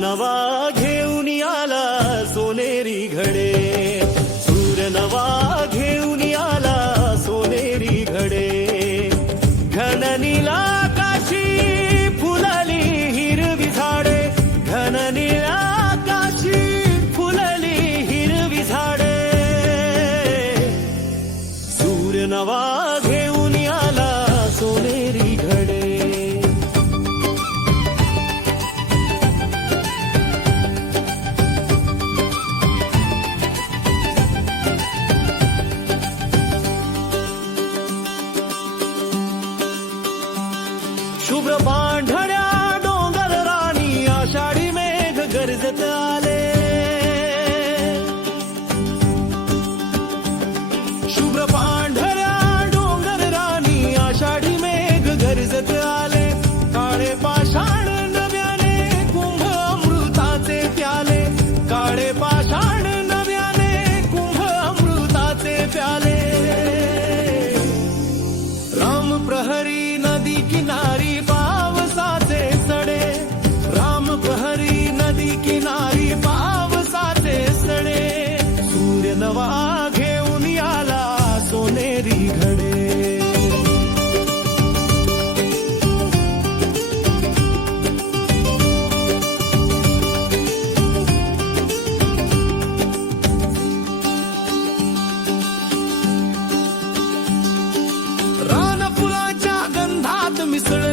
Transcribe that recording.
नवा घेऊन आला सोनेरी घडे. सूर नवा घेऊन आला सोनेरी घडे. घननीला शुभ्र पांढरा डोंगर राणी आषाढी मेघ गरजत आले. काळे पाषाण नव्याने कुंभ अमृताचे प्याले. काळे पाषाण नव्याने कुंभ अमृताचे प्याले. राम प्रहरी नदी किनारी पावसाचे सडे. राम प्रहरी नदी किनारी seul